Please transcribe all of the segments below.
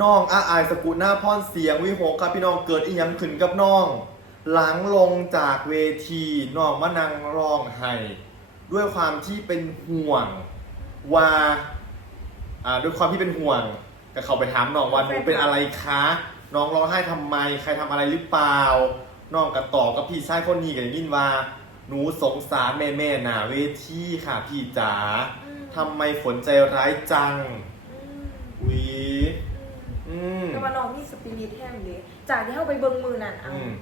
น้องอาอายสกุลหน้าพรเสียงวิหกครับพี่น้องเกิดอีหยังขึ้นกับน้อง หลังลงจากเวทีน้องมานั่งร้องไห้ด้วยความที่เป็นห่วงว่าอ่าด้วยความที่เป็นห่วงก็เขาไปถามน้องว่าหนูเป็นอะไรคะ น้องร้องไห้ทำไม ใครทำอะไรหรือเปล่า น้องก็ตอบกับพี่ชายคนนี้กันยินว่า หนูสงสารแม่แม่ๆหนาเวทีค่ะพี่จ๋าอืม ทำไมฝนใจร้ายจังอืมหวีอื มอืมแต่ว่าน้องมีสปิริตแห้งเลยจากที่เข้าไปเบิงมือนั่นเอา อืม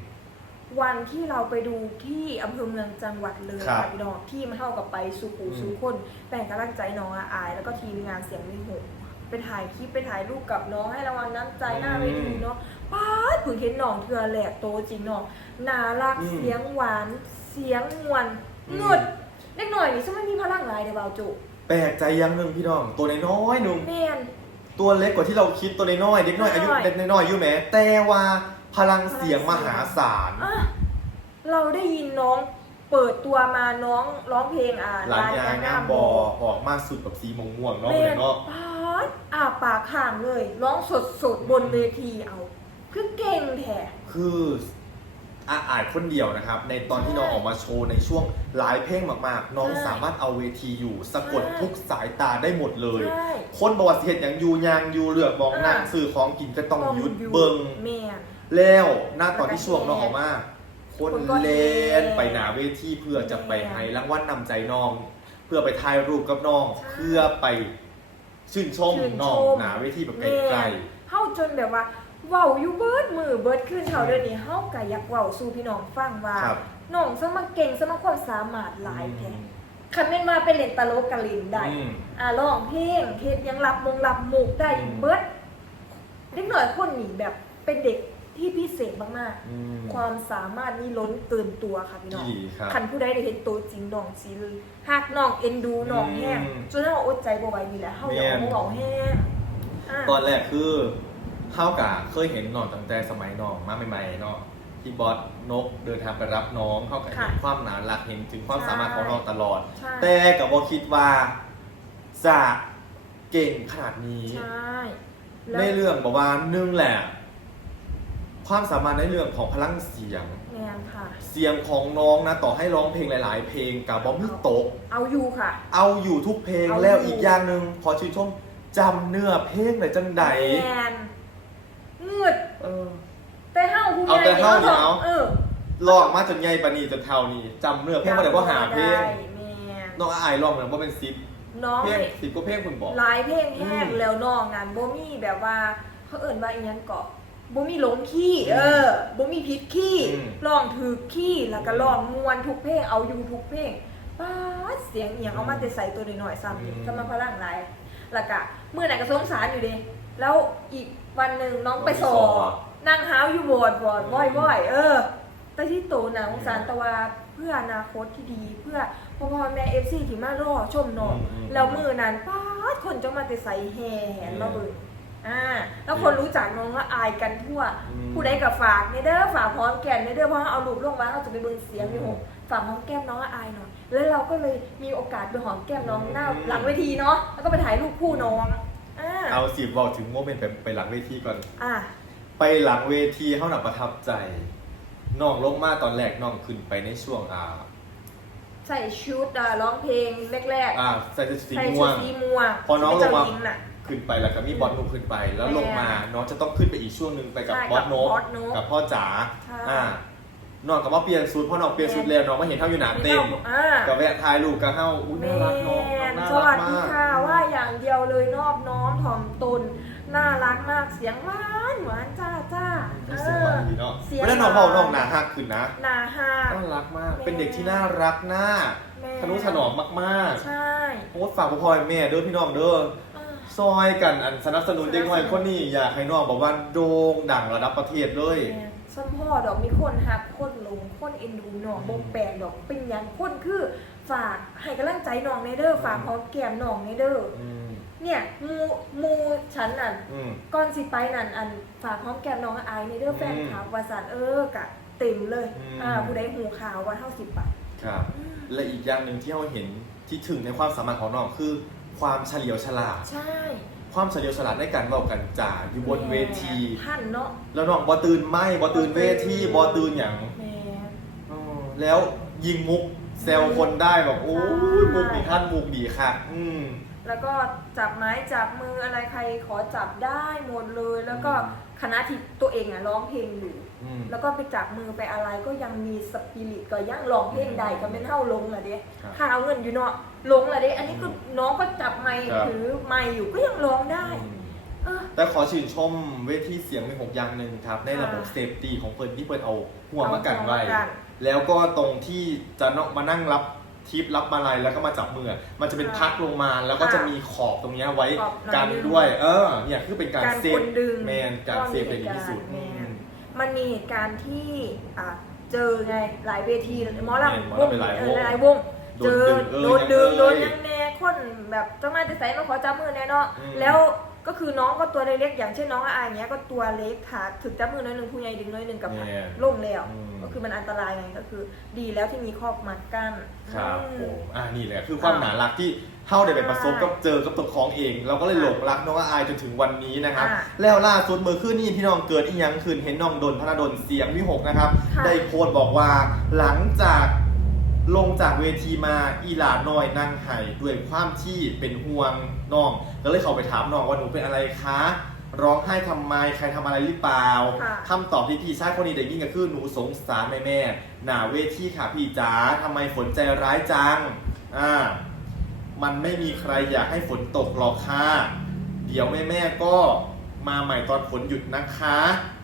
วันที่เราไปดูที่อำเภอเมืองจังหวัดเลยครับค่ะพี่น้องที่มาเข้ากับไปสุขูอืม สุคนแบ่งกำลังใจน้องอาอาย แล้วก็ทีมงานเสียงวิหกไปถ่ายคลิปไปถ่ายรูปกับน้องให้รางวัลน้ำใจหน้าเวทีเนาะป้าดเพิ่งเห็นน้องเทือแหลกโตจริงเนาะน่ารักอืมเสียงหวานเสียงมวนอืม เงิดเล็กหน่อยนี่ฉันไม่มีพลังหลายเดี๋ยวเบาจุแปลกใจอยังหนึ่งพี่น้อง ตัวน้อยๆหนุ่ม แม่น ตัวเล็กกว่าที่เราคิดตัวน้อยๆเด็กน้อยอายุน้อยเด็กน้อยๆอายุแหม้แต่ว่าพลังเสียงมหาศาล อะเราได้ยินน้องเปิดตัวมาน้องร้องเพลงอ่าหลานยางงามบอออกมาสุดแบบสีม่วงๆเนาะแม่เลยเนาะ ปาดอ่าปากข้างเลย ร้องสดสดๆบนเวทีเอา คือเก่งแท้ คือ อาอายคนเดียวนะครับ ในตอนที่ใช่น้องออกมาโชว์ในช่วงหลายเพลงมากๆ น้องใช่สามารถเอาเวทีอยู่ สะกดใช่ทุกสายตาได้หมดเลย ใช่คนประวัติเหตุอย่างยูยางยูเหลือกมองนั่งอ่า สื่อของกินก็ต้องหยุดเบิงแม่นแล้วหน้าตอนที่ช่วงน้องแล้วก็ออกมาคนคนก็เล่นแห่ไปหนาเวทีเพื่อจะไปแห่ให้รางวัลนำใจน้อง เพื่อไปถ่ายรูปกับน้อง ใช่เพื่อไปชื่นชมชื่นชม น้องหนาเวทีแบบไกลแม่เฮาจนแบบว่า เว้าอยู่เบิดมือเบิดขึ้นเท่าเดี๋ยวนี้เฮาก็อยากเว้าสู่พี่น้องฟังว่าๆครับ น้องสมัครเก่งสมัครความสามารถหลายแท้อืมคันแม่นมาเป็นเล่นตลกกะลินได้ อืม อ่าร้องเพลงเฮ็ดหยังรับมงรับมุกได้อืม เบิดเด็กหน่อยคนนี้แบบเป็นเด็กที่พิเศษมากอืม ๆ ความสามารถนี่ล้นเกินตัวค่ะพี่น้องดีครับคันผู้ใดได้เห็นตัวจริงน้องสิหักน้องเอ็นดูน้องแห้งอืมจนเฮาอดใจบ่ไหวนี่แหละเฮาอยากแม่น เอาเว้าแห้งอ่า ตอนแรกคือ เท่ากับเคยเห็นน้องตั้งแต่สมัยน้องมาใหม่ๆเนาะที่บอสนกเดินทางไปรับน้องเข้ากับเห็นความหนารักเห็นถึงความสามารถของน้องตลอด ใช่ แต่กับว่าคิดว่าจะเก่งขนาดนี้ ใช่แล้ในวเรื่องบอกว่าหนึ่งแหละ ความสามารถในเรื่องของพลังเสียง แม่นค่ะ เสียงของน้องนะต่อให้ร้องเพลงหลาย ๆ เพลงกับบอมมี่ตก เอาอยู่ค่ะ เอาอยู่ทุกเพลงเอาอยู่ แล้วอีกอย่างหนึ่งขอชื่นชมจำเนื้อเพลงเลยจังใด แม่นเงืดเออ แต่เฮาผู้ใหเอาญ่แต่เฮานี่เอา เออลองมาจนใหญ่ปานนี้จนเท่านี้จำเนื้อเพลงมาแต่ว่าหาเพลงได้แม่นน้องอายลองเลยว่าเป็นซิปน้องเพลงนี่ซิปก็เพลงคุณบอก หลายเพลงแห้งอืมแล้วน้องนั่นบ่มีแบบว่าเขาเอิ่นว่าอีหยังเกาะบ่มีหลงขี้เออบ่มีผิดขี้อืม ร้องถูกขี้แล้วก็ร้องมวนทุกเพลงเอาอยู่ทุกเพลงป๊าดเสียงอีหยังเอามาแต่ใส่ตัวน้อยๆซ้ำนี่อืมก็มาพลังหลายแล้วก็มื้อนั้นก็สงสารอยู่เด้แล้วอีก วันหนึ่งน้องไปสอบนั่งหาวอยู่โบสถ์บอดบ่อยๆเออแต่ที่โตนะสงสารแต่ว่าเพื่ออนาคตที่ดีเพื่อพ่อพ่อแม่เอฟซีที่มารอชมน้องอืมอืมแล้วมือนั้นป้าดคนจะมาแต่ใส่แห่แหนมาเบิ่งอ่าแล้วคนรู้จักน้องก็อายกันทั่วอืมผู้ใดกับฝากในเด้อฝากพร้อมแก่นในเด้อเพราะเอารูปลงมาเขาจะไปเบิ่งเสียงอยู่อืมฝากหอมแก้มน้องก็อายหน่อยแล้วเราก็เลยมีโอกาสไปหอมแก้มน้องหน้าอืมหลังเวทีเนาะแล้วก็ไปถ่ายรูปคู่น้องอ่า เอาสิบอกถึงโมเมนต์ไปไปหลังเวทีก่อน อ่าไปหลังเวทีเขาหนักประทับใจน้องลงมาตอนแรกน้องขึ้นไปในช่วงอ่าใส่ชุดอ่าร้องเพลงแรกอ่าใส่ชุดๆ สีใส่ม่ชุวดง สีม่วงพอน้องลงมาที่เป็นเจ้หญิน่ะ ขึ้นไปแล้วก็มีบอสนุกขึ้นไป แล้วลงมาแม่น้องจะต้องขึ้นไปอีกช่วงหนึ่งไปกับใช่บอสโนกับบอสโน้ตกับพ่อจ๋าใช่ อ่า น้องกับว่าเปลี่ยนชุดเพราะน้องเปลี่ยนชุดแล้วน้องมาเห็นเท่าอยู่หนาเต้นอ่ากับแวะถ่ายรูปกับเฮาอุ้ยแมน่ารักน้องน้องนน่าสรัวักสดีมาก ค่ะว่าอย่างเดียวเลยนอบน้อมถ่อมตน น่ารักมากเสียงหวานหวานจ้าจ้าเสียงหวานดีเนาะเสียงไม่ได้น้องเบาน้องหนาหักขึ้นนะนาฮาน่ารักมากแม่เป็นเด็กที่น่ารักน่าแม่ทนุถนอมมากใช่ๆโอ้ฝากพ่อพ่อแม่เด้อพี่น้องเด้ออ่าซอยกันอันสนับสนุนเด็กน้อยคนนี้อยากให้น้องบอกว่าโด่งดังระดับประเทศเลย แม่ ส้มพ่อดอกมีคนฮักคนหลงคนเอ็นดูน้องอืมบงแปลงดอกเป็นหยังคนคือฝากให้กำลังใจน้องในเด้อฝากพร้อมแก้มน้องในเด้ออืมเนี่ยมูมูฉันน่ะอืม ก่อนสิไปนั่นอันฝากพร้อมแก้มน้องอายในเด้อแฟนคลับวาสานเออกะเต็มเลยอืม อ่าผู้ใดหูข่าวว่าเท่าสิบบาทครับ และอีกอย่างหนึ่งที่เราเห็นที่ถึงในความสามารถของน้องคือ ความเฉลียวฉลาด ใช่ ความเฉลียวฉลาดในการเว้ากันจ่าอยู่บนเวทีท่านเนาะแล้วน้องบอตื่นไม่บอตื่นเวทีบอตื่นอย่างแม่อ๋อแล้วยิงมุกแซวคนได้แบบโอ้ยมุกดีท่านมุกดีค่ะ อืม แล้วก็จับไม้จับมืออะไรใครขอจับได้หมดเลยแล้วก็ คณะที่ตัวเองอะร้องเพลงอยู่ อืม แล้วก็ไปจับมือไปอะไรก็ยังมีสปิริตก็ยังร้องเพลงใดก็เป็นเท่าลงละเด้ครับถ้าเอาเงินอยู่เนาะลงละเด้อันนี้คือน้องก็จับไม้ครับ ถือไม้อยู่ก็ยังร้องได้อืมเออ แต่ขอชื่นชมเวทีเสียงมีหกอย่างหนึ่งครับ ในระบบค่ะเซฟตี้ของเพิ่นที่เพิ่นเอาห่วงมากันไว้ เอาห่วงมากัน แล้วก็ตรงที่จะเนาะมานั่งรับ ทิปรับมาลัยแล้วก็มาจับมือมันจะเป็นค่ะพักลงมาแล้วก็ค่ะจะมีขอบตรงเนี้ยไว้ขอบหน่อยกันนึง ด้วย เออเนี่ยคือเป็นการการเซฟคนดึงแมนการเซฟได้ดีที่สุดแมอืนมมันมีเหตุการณ์ที่อะเจอไงหลายเวทีหมอแม่นลำหมอวงลำเป็นหลายวง เออหลายวง โดเจนอดึงเออโดนดึงยังโดนเอ้ยยังแน่คนแบบเจ้ามาจะใส่มาขอจับมือแน่เนาะอืม แล้ว ก็คือน้องก็ตัวเล็กๆอย่างเช่นน้องอายเงี้ยก็ตัวเล็กขาถึงจับมือน้อยหนึ่งผู้ใหญ่ดึงน้อยหนึ่งกับแม่นล่มแล้ว อืม ก็คือมันอันตรายไงก็คือ ดีแล้วที่มีคอกมัดกั้นครับอืผมม อ่านี่แหละคือความหนารักที่เท่าได้ไปประสบกับเจอกับตัวของเอง เราก็เลยหลงรักน้องอายจนถึงวันนี้นะครับ อ่าแล้วล่าสุดเมื่อคืนนี้พี่น้องเกิดอีหยังคืนเห็นน้องดนธนดลเสียงวิหกนะครับ ค่ะ ได้โพสต์บอกว่าหลังจากลงจากเวทีมาอีหลาน้อยนั่งไห้ด้วยความที่เป็นห่วง น้องก็เลยเข้าไปถามน้องว่าหนูเป็นอะไรคะ ร้องไห้ทำไมใครทำอะไรหรือเปล่าค่ะ คำตอบที่พี่ชายคนนี้ได้ยินก็คือหนูสงสารแม่แม่ๆหนาเวทีค่ะพี่จ๋าทำไมฝนใจร้ายจังอ่ามันไม่มีใครอยากให้ฝนตกหรอกค่ะ เดี๋ยวแม่แม่ๆก็มาใหม่ตอนฝนหยุดนะคะ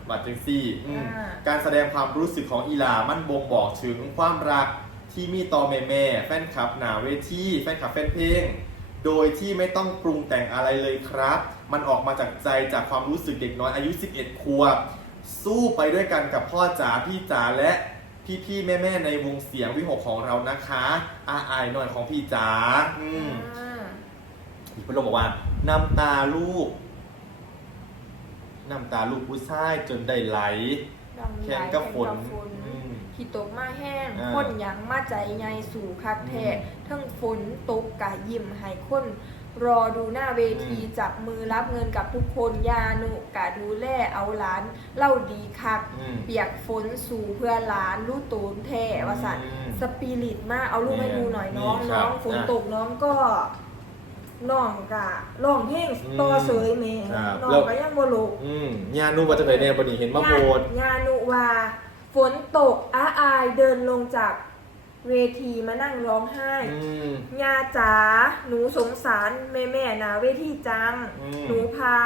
บัดจังซี่อืม อ่า การแสดงความรู้สึกของอีหลามันบ่งบอกถึงความรักที่มีต่อแม่แม่ๆแฟนคลับหนาเวทีแฟนคลับแฟนเพลง โดยที่ไม่ต้องปรุงแต่งอะไรเลยครับ มันออกมาจากใจจากความรู้สึกเด็กน้อยอายุ 11 ขวบ สู้ไปด้วยกันกับพ่อจ๋าพี่จ๋าและพี่พี่ๆแม่แม่ๆในวงเสียงวิหกของเรานะคะอาอายหน่อยของพี่จ๋าอืมอ่าอีกคนลงบอกว่าน้ำตาลูกน้ำตาลูกผู้ชายจนได้ไหลดำแข่งกับฝนแข่งกับฝ นอืมขี้ตกมาแห้งอ่าคนหยังมาใจใหญ่สู่คักแท้อืมทั้งฝนตกกะยิ้มให้คนรอดูหน้าเวทีอืม จับมือรับเงินกับทุกคนยาหนุกะดูแลเอาหลานเล่าดีคัก อืม เปียกฝนสู่เพื่อหลานรู้ตูนแท้ว่าสันอืมสปิริตมากเอาลูกให้ดูหน่อยน้องนี่ครับน้องฝนอะตกน้องก็น้องกะร้องเพลงอืมต่อเสยเมครับน้องแล้วก็ยังบ่ลุกอืมญานุว่าจะไหนเนี่ยบดีเห็นมาโพด ญานุวาฝนตกอาอายเดินลงจากเวทีมานั่งร้องไห้อืมญาจ๋าหนูสงสารแม่แม่ๆนะเวทีจัง อืม หนูพา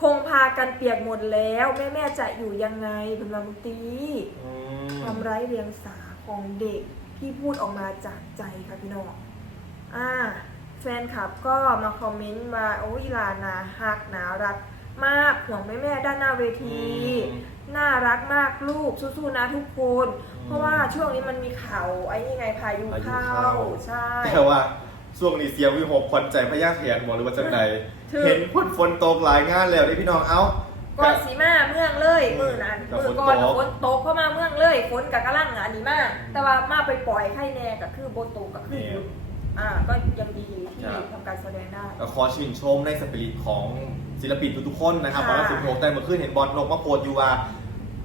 คงพากันเปียกหมดแล้ว แม่แม่ๆจะอยู่ยังไงเป็นลำตีอืมความไร้เรียงสาของเด็กที่พูดออกมาจากใจค่ะพี่น้องอ่า แฟนคลับก็มาคอมเมนต์ว่าโอ้ยหลานนาฮักนารักมากห่วงแม่แม่ๆด้านหน้าเวทีอืม น่ารักมากลูกสู้ๆนะทุกคนอืมเพราะว่าช่วงนี้มันมีข่าวไอ้นี่ไงพายุพายุเข้า เข้าใช่ แต่ว่าช่วงนี้เสียงวิหกควันใจพญาแถนหมดหรือว่าจังใดถึง เห็นพ่นฝนตกหลายงานแล้วนี่พี่น้องเอ้า ก่อนสีมาเมืองเลยอืมมือนั้นแต่มือฝนก่อนตก ฝนตกเข้ามาเมืองเลยฝนกับกระลังอันนี้มาก แต่ว่ามาไปปล่อยให้แน่ก็คือโบตกก็คือหยุดอ่าก็ยังดีที่ครับทำการแสดงได้ ก็ขอชื่นชมในสปิริตของศิลปินทุกๆคนนะครับค่ะบอลสุนโแต่เมื่อคืนเห็นบอลนกมาโพดอยู่ว่า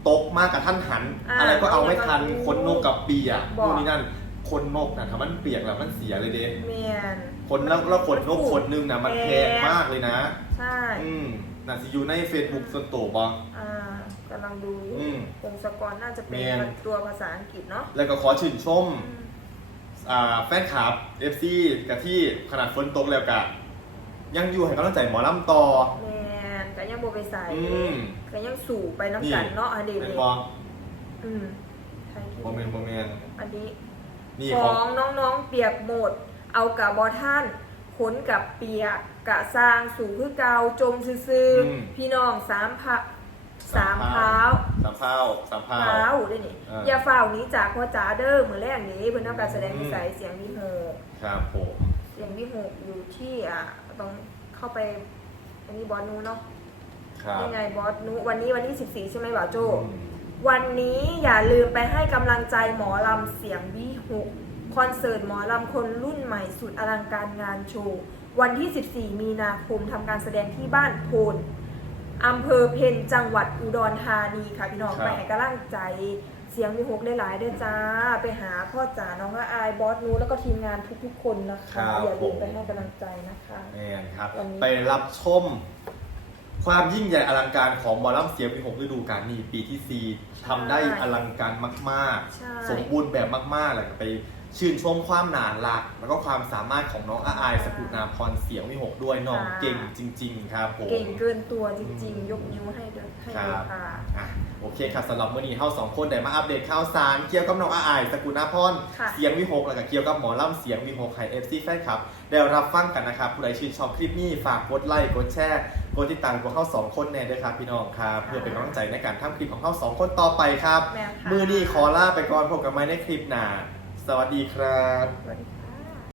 ตกมากกับท่านหัน อ่าอะไรก็เอาไม่ทันเอาคนนกกับเปียกบอก นู่นนี่นั่นคนนกนะถ้ามันเปียกแล้วมันเสียเลยเด้เมียน คนแล้วแล้วขนนกมันถูกขนหนึงนะมันแพแพง งมากเลยนะ ใช่ อืมน่าสิอยู่ในเฟซบุ๊กส่วนตัวบออ่ากำลังดูอยู่อืมพงศกรน่าจะเป็นแม่นตัวภาษาอังกฤษเนาะแล้วก็ขอชื่นชม อืม อ่าแฟนคลับ FC กับที่ขนาดฝนตกแล้วกะยังอยู่ให้กำลังใจหมอลำต่อ แมนก็ ยังโบไปใส่อืม ก็ยังสู่ไปน้ำกันเนาะอันเด็กเป็นเลยบออืมใช่ที่โมเมนต์โมเมนต์อันนี้นี่ขขอองงน้องๆเปียกหมด เอากับบอท่านขนกับเปียกกะสร้างสู่คือเกาจมซื่อๆพี่น้องสามพะสามเท้า สามเท้าสามเท้าเท้าได้นี่อ่าอย่าฝ่าวหนี้จากพ่อจ๋าเด้อมือแรกนี้เพื่อนทำการแสดงอืม นิสัยเสียงวิโหกครับผม เสียงวิโหกอยู่ที่อะต้องเข้าไปอันนี้บอสนูเนาะ ครับยังไงบอสนูวันนี้วันที่14ใช่ไหมบ่าวโจ อืม วันนี้อย่าลืมไปให้กำลังใจหมอลำเสียงวิหกคอนเสิร์ตหมอลำคนรุ่นใหม่สุดอลังการงานโชว์วันที่ 14 มีนาคมทำการแสดงที่บ้านโพนอำเภอเพนจังหวัดอุดรธานีค่ะพี่น้องครับ ไปให้กำลังใจเสียงมีหกหลายๆด้วยจ้า ไปหาพ่อจ๋าน้องว่าอายบอสนูแล้วก็ทีมงานทุกๆคนนะคะ อย่าลืมไปให้กำลังใจนะคะ แมนครับ วันนี้ ไปรับชม ความยิ่งใหญ่อลังการของหมอลำเสียงปีหกฤดูกาลนี้ปีที่สี่ทำได้อลังการมาก ใช่ ๆ สมบูรณ์แบบมากๆแล้วก็ไปชื่นชมความหนาลัก แล้วก็ความสามารถของน้องอาอายสกุลนาพรเสียงวิหกด้วยน้องเก่งจริง ๆ ครับผม เก่งเกินตัวจริงๆ ยกนิ้วให้ด้วยให้คเลรัยบค่ะ อะ โอเคครับสำหรับมื่อนี้เท่าสองคนได้มาอัปเดตข่าวสารเกี่ยวกับน้องอาอายสกุลนาพรค่ะ เสียงวิหกแล้วก็เกี่ยวกับหมอลำเสียงวิหกไฮเอฟซีแฟนครับได้รับฟังกันนะครับผู้ใดชื่นชอบคลิปนี้ฝากกดไลค์กดแชร์กดติดตามพวกเขาสองคนแน่ด้วยครับพี่น้องครับเพื่อเป็นกำลังใจในการทำคลิปของเขาสองคนต่อไปครับ แม่ค่ะมือนี้ขอลาไปก่อนพบกันใหม่ในคลิปหน้าสวัสดีครับ สวัสดีค่ะ